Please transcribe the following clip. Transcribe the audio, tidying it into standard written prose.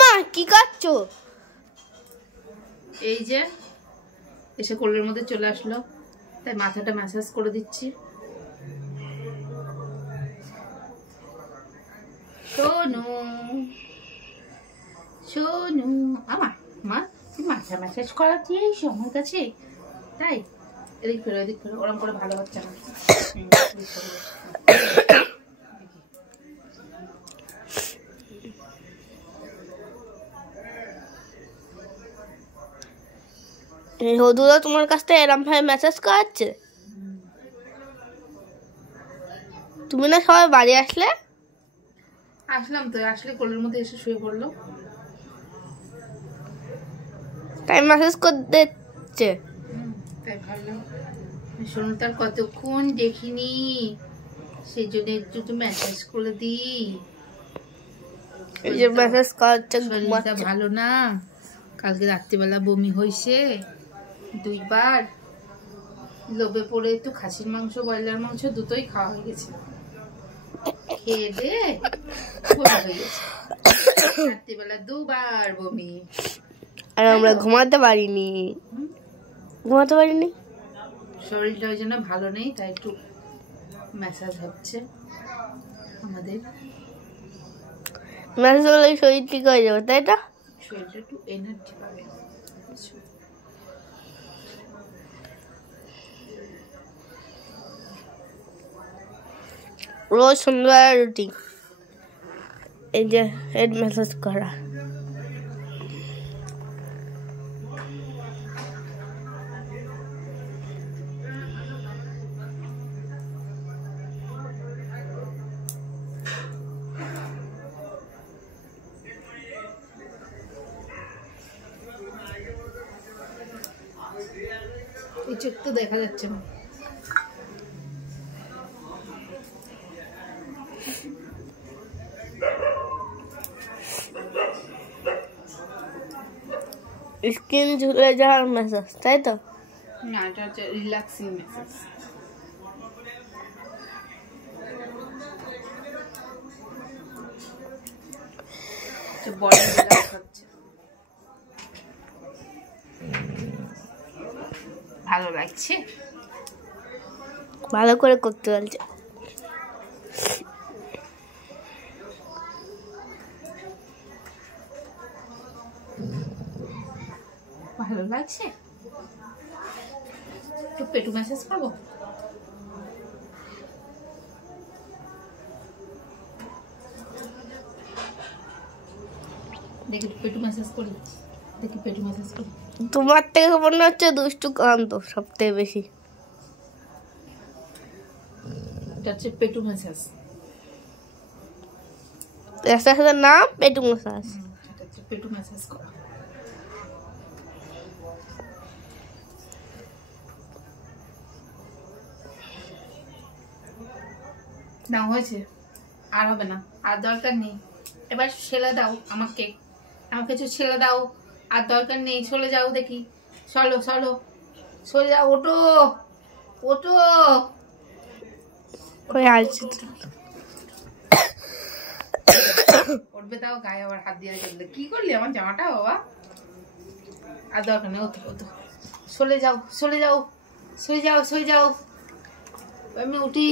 ওমা কি করছো? এই যে এসে কোলের মধ্যে চলে আসলো, তাই মাথাটা ম্যাসাজ করে দিচ্ছি। সোনু সোনু আমার মা, তুই মাথা ম্যাসাজ করা দিয়েছ আমার কাছে, তাই এদিক ফেরো এদিক ফেরো, ওরম করে ভালো হচ্ছে না। হদুরা তোমার কাছ থেকে এরম ভাবে মেসেজ করাচ্ছে? তুমি না সবাই বাড়ি আসলাম তো, আসলে কোলের মধ্যে এসে শুয়ে পড়লো, তাই মেসেজ করে দিচ্ছে। তাই ভাবলাম শোনো, তার কতক্ষণ দেখিনি, সেই জন্য একটু মেসেজ করে দিই। এই যে মেসেজ করছে, শরীরটা ভালো না, কালকে রাত্রিবেলা বমি হয়েছে 2 বার, লোভে পড়ে একটু খাসির মাংস ব্রয়লার মাংস দুটোই খাওয়া হয়ে গেছে, খেয়ে দে বমি হয়ে গেছে, রাত্রিবেলা 2 বার বমি। আর আমরা ঘুমাতে পারিনি, শরীরটা ওই জন্য ভালো নেই, তাই একটু ম্যাসাজ হচ্ছে আমাদের। ম্যাসাজ হলে শরীর ঠিক হয়ে যাবে, তাই তো? শরীরটা একটু এনার্জি পাবে। রোজ সন্ধ্যাবেলা রুটিন এই যে হেড ম্যাসাজ করা। এই চোখ তো দেখা যাচ্ছে না, স্কিন ঝুলে যাওয়ার মেসেজ, তাই তো? না, এটা হচ্ছে রিল্যাক্সিং মেসেজ। বডি রিল্যাক্স হচ্ছে, ভালো লাগছে, ভালো করে করতে বলছে। ভালো লাগছে। একটু পেটু ম্যাসাজ করবো, দেখি পেটু ম্যাসাজ করি, দেখি পেটু ম্যাসাজ করি। তোমার থেকে মনে হচ্ছে দুষ্টু কান্ত সব থেকে বেশি। এটা হচ্ছে পেটু ম্যাসাজ, এটার নাম পেটু ম্যাসাজ। এটা হচ্ছে পেটু ম্যাসাজ করা। না হয়েছে, আর হবে না, আর দরকার নেই, এবার ছেলে দাও আমাকে, কিছু ছেলে দাও, আর দরকার নেই, চলে যাও দেখি, চলো চলো চলে যাও, ওটো ওটো। উঠবে দাও, গায়ে আবার হাত দিয়ে চললে, কি করলি আমার জামাটা বাবা, আর দরকার নেই, ওতো ওতো, চলে যাও চলে যাও চলে যাও চলে যাও, আমি উঠি।